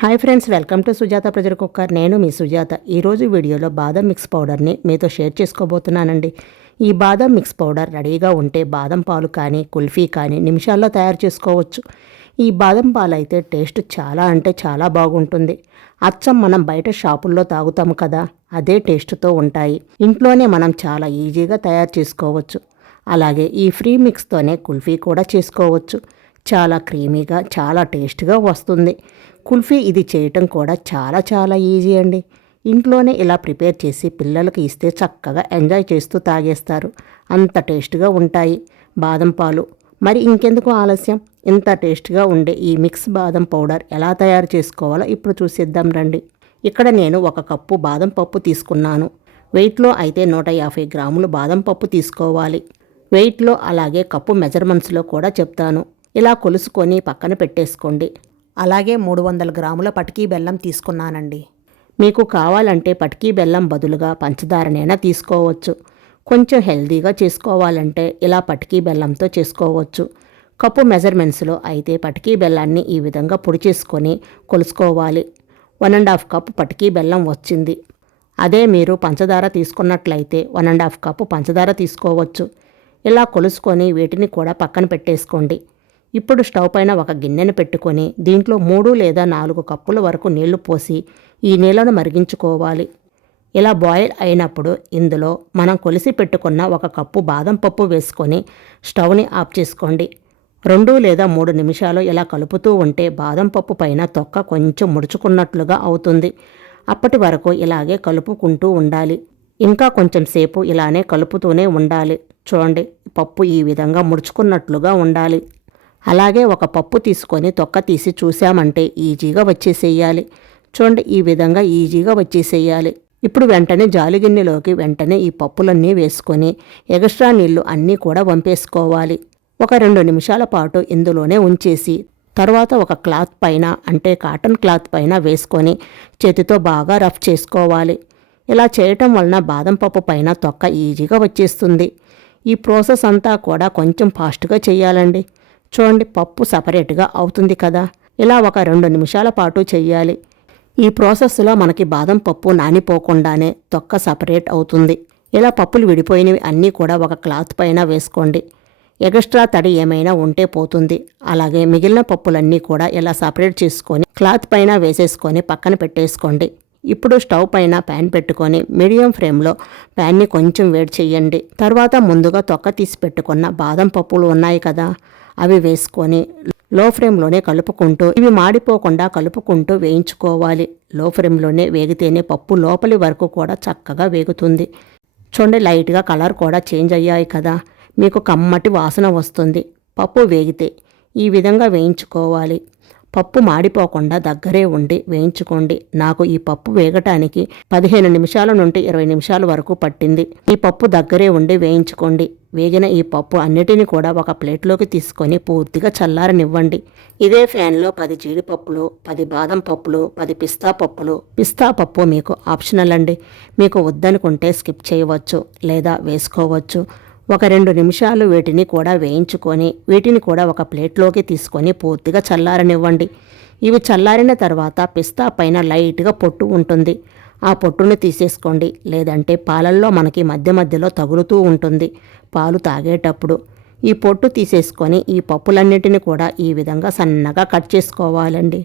Hi friends welcome to Sujatha pressure cooker. నేను మీ సుజాత. ఈరోజు వీడియోలో బాదం మిక్స్ పౌడర్ని మీతో షేర్ చేసుకోబోతున్నానండి. ఈ బాదం మిక్స్ పౌడర్ రెడీగా ఉంటే బాదం పాలు కానీ కుల్ఫీ కానీ నిమిషాల్లో తయారు చేసుకోవచ్చు. ఈ బాదం పాలు అయితే టేస్ట్ చాలా అంటే చాలా బాగుంటుంది. అచ్చం మనం బయట షాపుల్లో తాగుతాము కదా అదే టేస్ట్తో ఉంటాయి. ఇంట్లోనే మనం చాలా ఈజీగా తయారు చేసుకోవచ్చు. అలాగే ఈ ఫ్రీ మిక్స్తోనే కుల్ఫీ కూడా చేసుకోవచ్చు. చాలా క్రీమీగా చాలా టేస్ట్గా వస్తుంది. కుల్ఫీ ఇది చేయటం కూడా చాలా చాలా ఈజీ అండి. ఇంట్లోనే ఇలా ప్రిపేర్ చేసి పిల్లలకి ఇస్తే చక్కగా ఎంజాయ్ చేస్తూ తాగేస్తారు. అంత టేస్ట్గా ఉంటాయి బాదం పాలు. మరి ఇంకెందుకు ఆలస్యం? ఇంత టేస్ట్గా ఉండే ఈ మిక్స్ బాదం పౌడర్ ఎలా తయారు చేసుకోవాలో ఇప్పుడు చూసేద్దాం రండి. ఇక్కడ నేను ఒక కప్పు బాదం పప్పు తీసుకున్నాను. వెయిట్లో అయితే నూట యాభై గ్రాములు బాదం పప్పు తీసుకోవాలి. వెయిట్లో అలాగే కప్పు మెజర్మెంట్స్లో కూడా చెప్తాను. ఇలా కొలుసుకొని పక్కన పెట్టేసుకోండి. అలాగే మూడు వందల గ్రాముల పటికీ బెల్లం తీసుకున్నానండి. మీకు కావాలంటే పటికీ బెల్లం బదులుగా పంచదారనైనా తీసుకోవచ్చు. కొంచెం హెల్దీగా చేసుకోవాలంటే ఇలా పటికీ బెల్లంతో చేసుకోవచ్చు. కప్పు మెజర్మెంట్స్లో అయితే పటికీ బెల్లాన్ని ఈ విధంగా పొడి చేసుకొని కొలుసుకోవాలి. వన్ అండ్ హాఫ్ కప్ పటికీ బెల్లం వచ్చింది. అదే మీరు పంచదార తీసుకున్నట్లయితే వన్ అండ్ హాఫ్ కప్పు పంచదార తీసుకోవచ్చు. ఇలా కొలుసుకొని వీటిని కూడా పక్కన పెట్టేసుకోండి. ఇప్పుడు స్టవ్ పైన ఒక గిన్నెను పెట్టుకొని దీంట్లో మూడు లేదా నాలుగు కప్పుల వరకు నీళ్ళు పోసి ఈ నీళ్ళను మరిగించుకోవాలి. ఇలా బాయిల్ అయినప్పుడు ఇందులో మనం కొలిసి పెట్టుకున్న ఒక కప్పు బాదం పప్పు వేసుకొని స్టవ్ని ఆఫ్ చేసుకోండి. రెండు లేదా మూడు నిమిషాలు ఇలా కలుపుతూ ఉంటే బాదం పప్పు పైన తొక్క కొంచెం ముడుచుకున్నట్లుగా అవుతుంది. అప్పటి వరకు ఇలాగే కలుపుకుంటూ ఉండాలి. ఇంకా కొంచెం సేపు ఇలానే కలుపుతూనే ఉండాలి. చూడండి పప్పు ఈ విధంగా ముడుచుకున్నట్లుగా ఉండాలి. అలాగే ఒక పప్పు తీసుకొని తొక్క తీసి చూసామంటే ఈజీగా వచ్చేసేయాలి. చూడండి ఈ విధంగా ఈజీగా వచ్చేసేయాలి. ఇప్పుడు వెంటనే జాలిగిన్నెలోకి వెంటనే ఈ పప్పులన్నీ వేసుకొని ఎగస్ట్రా నీళ్ళు అన్నీ కూడా వంపేసుకోవాలి. ఒక రెండు నిమిషాల పాటు ఇందులోనే ఉంచేసి తర్వాత ఒక క్లాత్ పైన అంటే కాటన్ క్లాత్ పైన వేసుకొని చేతితో బాగా రఫ్ చేసుకోవాలి. ఇలా చేయటం వలన బాదం పప్పు పైన తొక్క ఈజీగా వచ్చేస్తుంది. ఈ ప్రాసెస్ అంతా కూడా కొంచెం ఫాస్ట్గా చేయాలండి. చూడండి పప్పు సపరేట్గా అవుతుంది కదా. ఇలా ఒక రెండు నిమిషాల పాటు చెయ్యాలి. ఈ ప్రాసెస్లో మనకి బాదం పప్పు నానిపోకుండానే తొక్క సపరేట్ అవుతుంది. ఇలా పప్పులు విడిపోయినవి అన్నీ కూడా ఒక క్లాత్ పైన వేసుకోండి. ఎగస్ట్రా తడి ఏమైనా ఉంటే పోతుంది. అలాగే మిగిలిన పప్పులన్నీ కూడా ఇలా సపరేట్ చేసుకొని క్లాత్ పైన వేసేసుకొని పక్కన పెట్టేసుకోండి. ఇప్పుడు స్టవ్ పైన ప్యాన్ పెట్టుకొని మీడియం ఫ్లేమ్లో ప్యాన్ని కొంచెం వేడి చేయండి. తర్వాత ముందుగా తొక్క తీసి పెట్టుకున్న బాదం పప్పులు ఉన్నాయి కదా అవి వేసుకొని లో ఫ్లేమ్లోనే కలుపుకుంటూ ఇవి మాడిపోకుండా కలుపుకుంటూ వేయించుకోవాలి. లో ఫ్లేమ్లోనే వేగితేనే పప్పు లోపలి వరకు కూడా చక్కగా వేగుతుంది. చూడండి లైట్గా కలర్ కూడా చేంజ్ అయ్యాయి కదా మీకు కమ్మటి వాసన వస్తుంది. పప్పు వేగితే ఈ విధంగా వేయించుకోవాలి. పప్పు మాడిపోకుండా దగ్గరే ఉండి వేయించుకోండి. నాకు ఈ పప్పు వేగటానికి పదిహేను నిమిషాల నుండి ఇరవై నిమిషాల వరకు పట్టింది. ఈ పప్పు దగ్గరే ఉండి వేయించుకోండి. వేగిన ఈ పప్పు అన్నిటిని కూడా ఒక ప్లేట్లోకి తీసుకొని పూర్తిగా చల్లారనివ్వండి. ఇదే ఫ్యాన్లో పది జీడిపప్పులు పది బాదం పప్పులు పది పిస్తా పప్పులు. పిస్తా పప్పు మీకు ఆప్షనల్ అండి. మీకు వద్దనుకుంటే స్కిప్ చేయవచ్చు లేదా వేసుకోవచ్చు. ఒక రెండు నిమిషాలు వీటిని కూడా వేయించుకొని వీటిని కూడా ఒక ప్లేట్లోకి తీసుకొని పూర్తిగా చల్లారనివ్వండి. ఇవి చల్లారిన తర్వాత పిస్తా పైన లైట్గా పొట్టు ఉంటుంది. ఆ పొట్టును తీసేసుకోండి. లేదంటే పాలల్లో మనకి మధ్య మధ్యలో తగులుతూ ఉంటుంది పాలు తాగేటప్పుడు. ఈ పొట్టు తీసేసుకొని ఈ పప్పులన్నిటిని కూడా ఈ విధంగా సన్నగా కట్ చేసుకోవాలండి.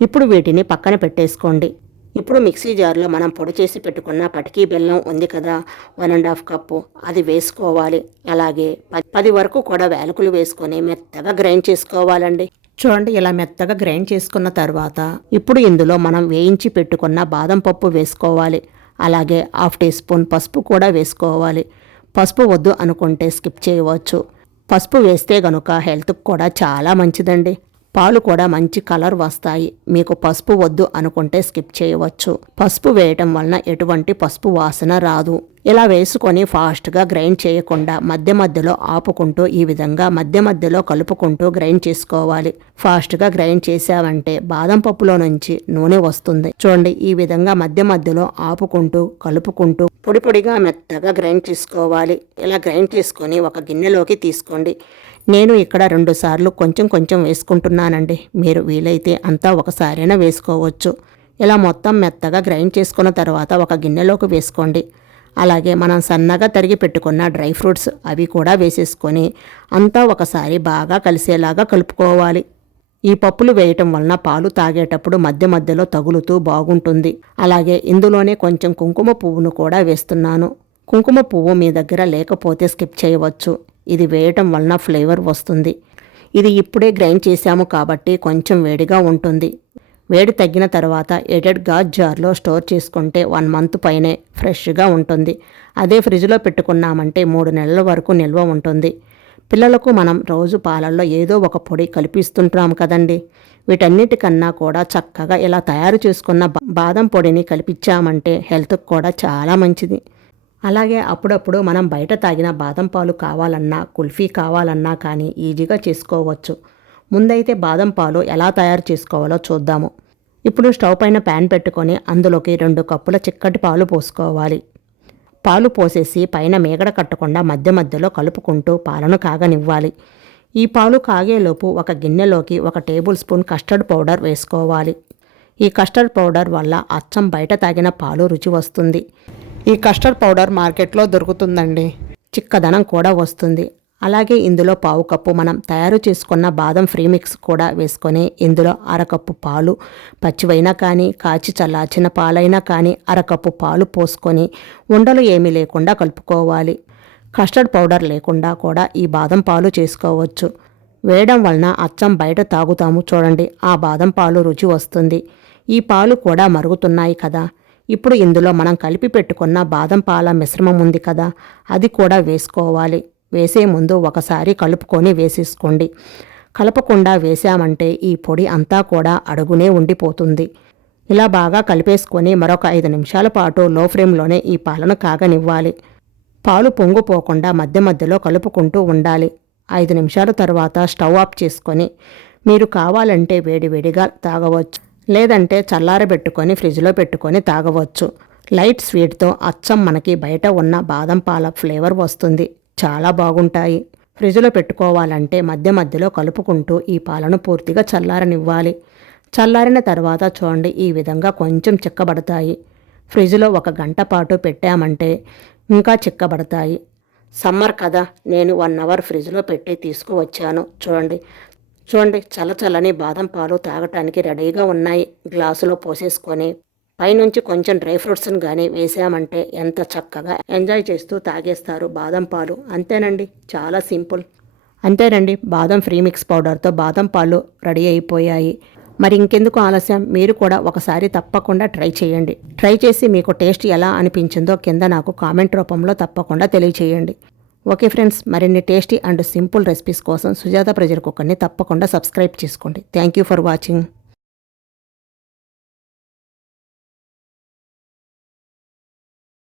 ఇప్పుడు వీటిని పక్కన పెట్టేసుకోండి. ఇప్పుడు మిక్సీ జార్లో మనం పొడి చేసి పెట్టుకున్న పటికీ బెల్లం ఉంది కదా వన్ అండ్ హాఫ్ కప్పు. అది వేసుకోవాలి. అలాగే పది వరకు కూడా వేలకులు వేసుకొని మెత్తగా గ్రైండ్ చేసుకోవాలండి. చూడండి ఇలా మెత్తగా గ్రైండ్ చేసుకున్న తర్వాత ఇప్పుడు ఇందులో మనం వేయించి పెట్టుకున్న బాదం పప్పు వేసుకోవాలి. అలాగే హాఫ్ టీ స్పూన్ పసుపు కూడా వేసుకోవాలి. పసుపు వద్దు అనుకుంటే స్కిప్ చేయవచ్చు. పసుపు వేస్తే గనుక హెల్త్కి కూడా చాలా మంచిదండి. పాలు కూడా మంచి కలర్ వస్తాయి. మీకు పసుపు వద్దు అనుకుంటే స్కిప్ చేయవచ్చు. పసుపు వేయటం వలన ఎటువంటి పసుపు వాసన రాదు. ఇలా వేసుకొని ఫాస్ట్గా గ్రైండ్ చేయకుండా మధ్య మధ్యలో ఆపుకుంటూ ఈ విధంగా మధ్య మధ్యలో కలుపుకుంటూ గ్రైండ్ చేసుకోవాలి. ఫాస్ట్గా గ్రైండ్ చేసామంటే బాదం పప్పులో నుంచి నూనె వస్తుంది. చూడండి ఈ విధంగా మధ్య మధ్యలో ఆపుకుంటూ కలుపుకుంటూ పొడి పొడిగా మెత్తగా గ్రైండ్ చేసుకోవాలి. ఇలా గ్రైండ్ చేసుకొని ఒక గిన్నెలోకి తీసుకోండి. నేను ఇక్కడ రెండుసార్లు కొంచెం కొంచెం వేసుకుంటున్నానండి. మీరు వీలైతే అంతా ఒకసారైనా వేసుకోవచ్చు. ఇలా మొత్తం మెత్తగా గ్రైండ్ చేసుకున్న తర్వాత ఒక గిన్నెలోకి వేసుకోండి. అలాగే మనం సన్నగా తరిగి పెట్టుకున్న డ్రై ఫ్రూట్స్ అవి కూడా వేసేసుకొని అంతా ఒకసారి బాగా కలిసేలాగా కలుపుకోవాలి. ఈ పప్పులు వేయటం వలన పాలు తాగేటప్పుడు మధ్య మధ్యలో తగులుతూ బాగుంటుంది. అలాగే ఇందులోనే కొంచెం కుంకుమ పువ్వును కూడా వేస్తున్నాను. కుంకుమ పువ్వు మీ దగ్గర లేకపోతే స్కిప్ చేయవచ్చు. ఇది వేయటం వలన ఫ్లేవర్ వస్తుంది. ఇది ఇప్పుడే గ్రైండ్ చేశాము కాబట్టి కొంచెం వేడిగా ఉంటుంది. వేడి తగ్గిన తర్వాత ఎడెడ్ గాజ్ జార్లో స్టోర్ చేసుకుంటే వన్ మంత్ పైనే ఫ్రెష్గా ఉంటుంది. అదే ఫ్రిడ్జ్లో పెట్టుకున్నామంటే మూడు నెలల వరకు నిల్వ ఉంటుంది. పిల్లలకు మనం రోజు పాలల్లో ఏదో ఒక పొడి కలిపిస్తుంటాం కదండి. వీటన్నిటికన్నా కూడా చక్కగా ఇలా తయారు చేసుకున్న బాదం పొడిని కల్పించామంటే హెల్త్కి కూడా చాలా మంచిది. అలాగే అప్పుడప్పుడు మనం బయట తాగిన బాదం పాలు కావాలన్నా కుల్ఫీ కావాలన్నా కానీ ఈజీగా చేసుకోవచ్చు. ముందైతే బాదం పాలు ఎలా తయారు చేసుకోవాలో చూద్దాము. ఇప్పుడు స్టవ్ పైన ప్యాన్ పెట్టుకొని అందులోకి రెండు కప్పుల చిక్కటి పాలు పోసుకోవాలి. పాలు పోసేసి పైన మేగడ కట్టకుండా మధ్య మధ్యలో కలుపుకుంటూ పాలను కాగనివ్వాలి. ఈ పాలు కాగేలోపు ఒక గిన్నెలోకి ఒక టేబుల్ స్పూన్ కస్టర్డ్ పౌడర్ వేసుకోవాలి. ఈ కస్టర్డ్ పౌడర్ వల్ల అచ్చం బయట తాగిన పాలు రుచి వస్తుంది. ఈ కస్టర్డ్ పౌడర్ మార్కెట్లో దొరుకుతుందండి. చిక్కదనం కూడా వస్తుంది. అలాగే ఇందులో పావు కప్పు మనం తయారు చేసుకున్న బాదం ఫ్రీ మిక్స్ కూడా వేసుకొని ఇందులో అరకప్పు పాలు పచ్చివైనా కానీ కాచి చల్లార్చిన పాలైనా కానీ అరకప్పు పాలు పోసుకొని ఉండలు ఏమీ లేకుండా కలుపుకోవాలి. కస్టర్డ్ పౌడర్ లేకుండా కూడా ఈ బాదం పాలు చేసుకోవచ్చు. వేయడం వలన అచ్చం బయట తాగుతాము చూడండి. ఆ బాదం పాలు రుచి వస్తుంది. ఈ పాలు కూడా మరుగుతున్నాయి కదా. ఇప్పుడు ఇందులో మనం కలిపి పెట్టుకున్న బాదం పాల మిశ్రమం ఉంది కదా అది కూడా వేసుకోవాలి. వేసే ముందు ఒకసారి కలుపుకొని వేసేసుకోండి. కలపకుండా వేసామంటే ఈ పొడి అంతా కూడా అడుగునే ఉండిపోతుంది. ఇలా బాగా కలిపేసుకొని మరొక ఐదు నిమిషాల పాటు లో ఫ్లేమ్లోనే ఈ పాలను కాగనివ్వాలి. పాలు పొంగిపోకుండా మధ్య మధ్యలో కలుపుకుంటూ ఉండాలి. ఐదు నిమిషాల తర్వాత స్టవ్ ఆఫ్ చేసుకొని మీరు కావాలంటే వేడివేడిగా తాగవచ్చు. లేదంటే చల్లారబెట్టుకొని ఫ్రిడ్జ్లో పెట్టుకొని తాగవచ్చు. లైట్ స్వీట్తో అచ్చం మనకి బయట ఉన్న బాదం పాల ఫ్లేవర్ వస్తుంది. చాలా బాగుంటాయి. ఫ్రిడ్జ్లో పెట్టుకోవాలంటే మధ్య మధ్యలో కలుపుకుంటూ ఈ పాలను పూర్తిగా చల్లారనివ్వాలి. చల్లారిన తర్వాత చూడండి ఈ విధంగా కొంచెం చిక్కబడతాయి. ఫ్రిడ్జ్లో ఒక గంట పాటు పెట్టామంటే ఇంకా చిక్కబడతాయి. సమ్మర్ కదా నేను వన్ అవర్ ఫ్రిడ్జ్లో పెట్టి తీసుకువచ్చాను. చూడండి చూడండి చల్లచల్లని బాదం పాలు తాగటానికి రెడీగా ఉన్నాయి. గ్లాసులో పోసేసుకొని పైనుంచి కొంచెం డ్రై ఫ్రూట్స్ని కానీ వేసామంటే ఎంత చక్కగా ఎంజాయ్ చేస్తూ తాగేస్తారు బాదం పాలు. అంతేనండి చాలా సింపుల్. అంతేనండి బాదం ఫ్రీ మిక్స్ పౌడర్తో బాదం పాలు రెడీ అయిపోయాయి. మరి ఇంకెందుకు ఆలస్యం? మీరు కూడా ఒకసారి తప్పకుండా ట్రై చేయండి. ట్రై చేసి మీకు టేస్ట్ ఎలా అనిపించిందో కింద నాకు కామెంట్ రూపంలో తప్పకుండా తెలియచేయండి. ఓకే ఫ్రెండ్స్ మరిన్ని టేస్టీ అండ్ సింపుల్ రెసిపీస్ కోసం సుజాత ప్రెజర్ కుక్కర్ని తప్పకుండా సబ్స్క్రైబ్ చేసుకోండి. Thank you for watching.